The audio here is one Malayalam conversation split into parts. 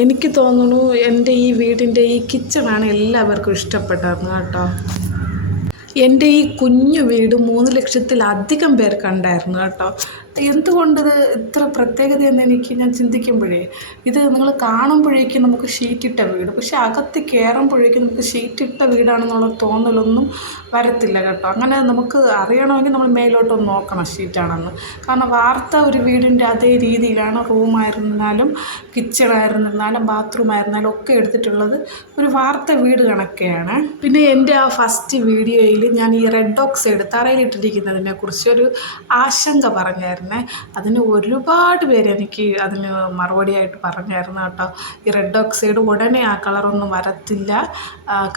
എനിക്ക് തോന്നുന്നു എൻ്റെ ഈ വീടിൻ്റെ ഈ കിച്ചണാണ് എല്ലാവർക്കും ഇഷ്ടപ്പെട്ടത് കേട്ടോ. എൻ്റെ ഈ കുഞ്ഞു വീട് 3 ലക്ഷത്തിലധികം പേർ കണ്ടായിരുന്നു കേട്ടോ. എന്തുകൊണ്ടിത് ഇത്ര പ്രത്യേകതയെന്ന് ഞാൻ ചിന്തിക്കുമ്പോഴേ, ഇത് നിങ്ങൾ കാണുമ്പോഴേക്കും നമുക്ക് ഷീറ്റിട്ട വീട്, പക്ഷെ അകത്ത് കയറുമ്പോഴേക്കും നമുക്ക് ഷീറ്റിട്ട വീടാണെന്നുള്ള തോന്നലൊന്നും വരത്തില്ല കേട്ടോ. അങ്ങനെ നമുക്ക് അറിയണമെങ്കിൽ നമ്മൾ മേലോട്ടൊന്ന് നോക്കണം ഷീറ്റാണെന്ന്. കാരണം വാർത്ത ഒരു വീടിൻ്റെ അതേ രീതിയിലാണ് റൂമായിരുന്നാലും കിച്ചണായിരുന്നാലും ബാത്റൂമായിരുന്നാലും ഒക്കെ എടുത്തിട്ടുള്ളത്. ഒരു വാർത്ത വീട് കണക്കെയാണ്. പിന്നെ എൻ്റെ ആ ഫസ്റ്റ് വീഡിയോയിൽ ഞാൻ ഈ റെഡ് ഓക്സൈഡ് തറയിലിട്ടിരിക്കുന്നതിനെ കുറിച്ചൊരു ആശങ്ക പറഞ്ഞായിരുന്നേ. അതിന് ഒരുപാട് പേര് എനിക്ക് അതിന് മറുപടിയായിട്ട് പറഞ്ഞായിരുന്നു കേട്ടോ. ഈ റെഡ് ഓക്സൈഡ് ഉടനെ ആ കളറൊന്നും വരത്തില്ല,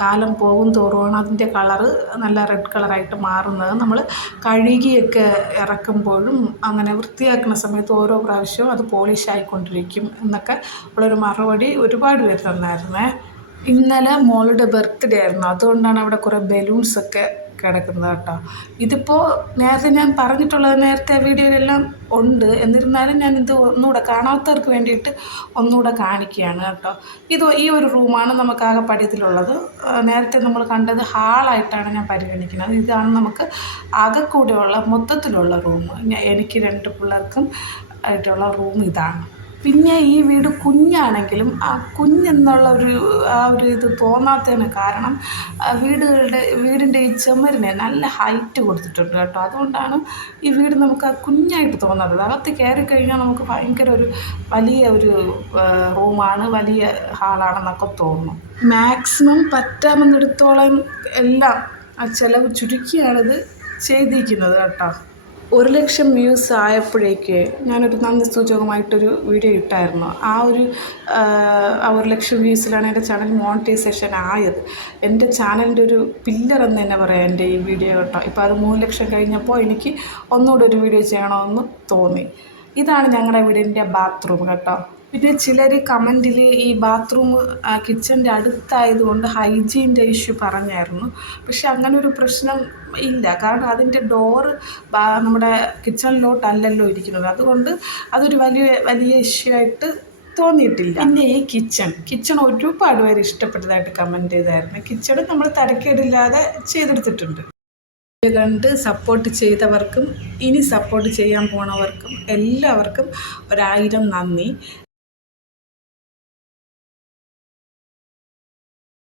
കാലം പോകും തോറുമാണ് അതിൻ്റെ കളറ് നല്ല റെഡ് കളറായിട്ട് മാറുന്നത്. നമ്മൾ കഴുകിയൊക്കെ ഇറക്കുമ്പോഴും അങ്ങനെ വൃത്തിയാക്കുന്ന സമയത്ത് ഓരോ പ്രാവശ്യവും അത് പോളിഷ് ആയിക്കൊണ്ടിരിക്കും എന്നൊക്കെ ഉള്ളൊരു മറുപടി ഒരുപാട് പേര് തന്നായിരുന്നേ. ഇന്നലെ മോളുടെ ബർത്ത്ഡേ ആയിരുന്നു, അതുകൊണ്ടാണ് അവിടെ കുറേ ബലൂൺസൊക്കെ കിടക്കുന്നത് കേട്ടോ. ഇതിപ്പോൾ നേരത്തെ ഞാൻ പറഞ്ഞിട്ടുള്ളത് നേരത്തെ വീഡിയോയിലെല്ലാം ഉണ്ട്, എന്നിരുന്നാലും ഞാനിത് ഒന്നുകൂടെ കാണാത്തവർക്ക് വേണ്ടിയിട്ട് ഒന്നുകൂടെ കാണിക്കുകയാണ് കേട്ടോ. ഈ ഒരു റൂമാണ് നമുക്കാകെ പടിയത്തിലുള്ളത്. നേരത്തെ നമ്മൾ കണ്ടത് ഹാളായിട്ടാണ് ഞാൻ പരിഗണിക്കുന്നത്. ഇതാണ് നമുക്ക് ആകെക്കൂടെയുള്ള മൊത്തത്തിലുള്ള റൂം. എനിക്ക് 2 പിള്ളേർക്കും ആയിട്ടുള്ള റൂം ഇതാണ്. പിന്നെ ഈ വീട് കുഞ്ഞാണെങ്കിലും ആ കുഞ്ഞെന്നുള്ള ആ ഒരു ഇത് തോന്നാത്തതിന് കാരണം വീടിൻ്റെ ഈ ചുമരിനെ നല്ല ഹൈറ്റ് കൊടുത്തിട്ടുണ്ട് കേട്ടോ. അതുകൊണ്ടാണ് ഈ വീട് നമുക്ക് കുഞ്ഞായിട്ട് തോന്നാത്തത്. അകത്ത് കയറിക്കഴിഞ്ഞാൽ നമുക്ക് ഭയങ്കര വലിയ ഒരു റൂമാണ്, വലിയ ഹാളാണെന്നൊക്കെ തോന്നും. മാക്സിമം പറ്റാമെന്നിടത്തോളം എല്ലാം ആ ചിലവ് ചുരുക്കിയാണിത് ചെയ്തിരിക്കുന്നത് കേട്ടോ. 1 ലക്ഷം വ്യൂസ് ആയപ്പോഴേക്ക് ഞാനൊരു നന്ദി സൂചകമായിട്ടൊരു വീഡിയോ ഇട്ടായിരുന്നു. ആ 1 ലക്ഷം വ്യൂസിലാണ് എൻ്റെ ചാനൽ മോണിറ്റൈസേഷൻ ആയത്. എൻ്റെ ചാനലിൻ്റെ ഒരു പില്ലർ എന്ന് തന്നെ പറയാം എൻ്റെ ഈ വീഡിയോ കേട്ടോ. ഇപ്പോൾ അത് 3 ലക്ഷം കഴിഞ്ഞപ്പോൾ എനിക്ക് ഒന്നുകൂടെ ഒരു വീഡിയോ ചെയ്യണമെന്ന് തോന്നി. ഇതാണ് ഞങ്ങളുടെ വീടിൻ്റെ ബാത്റൂം കേട്ടോ. പിന്നെ ചിലർ കമൻറ്റിൽ ഈ ബാത്റൂം കിച്ചൻ്റെ അടുത്തായതുകൊണ്ട് ഹൈജീൻ്റെ ഇഷ്യൂ പറഞ്ഞായിരുന്നു. പക്ഷെ അങ്ങനെ ഒരു പ്രശ്നം ഇല്ല, കാരണം അതിൻ്റെ ഡോറ് നമ്മുടെ കിച്ചണിലോട്ടല്ലല്ലോ ഇരിക്കുന്നത്. അതുകൊണ്ട് അതൊരു വലിയ ഇഷ്യൂ ആയിട്ട് തോന്നിയിട്ടില്ല. പിന്നെ ഈ കിച്ചൺ ഒരുപാട് പേര് ഇഷ്ടപ്പെട്ടതായിട്ട് കമൻറ്റ് ചെയ്തായിരുന്നു. കിച്ചൺ നമ്മൾ തരക്കേടില്ലാതെ ചെയ്തെടുത്തിട്ടുണ്ട്. കണ്ട് സപ്പോർട്ട് ചെയ്തവർക്കും ഇനി സപ്പോർട്ട് ചെയ്യാൻ പോണവർക്കും എല്ലാവർക്കും 1000 നന്ദി.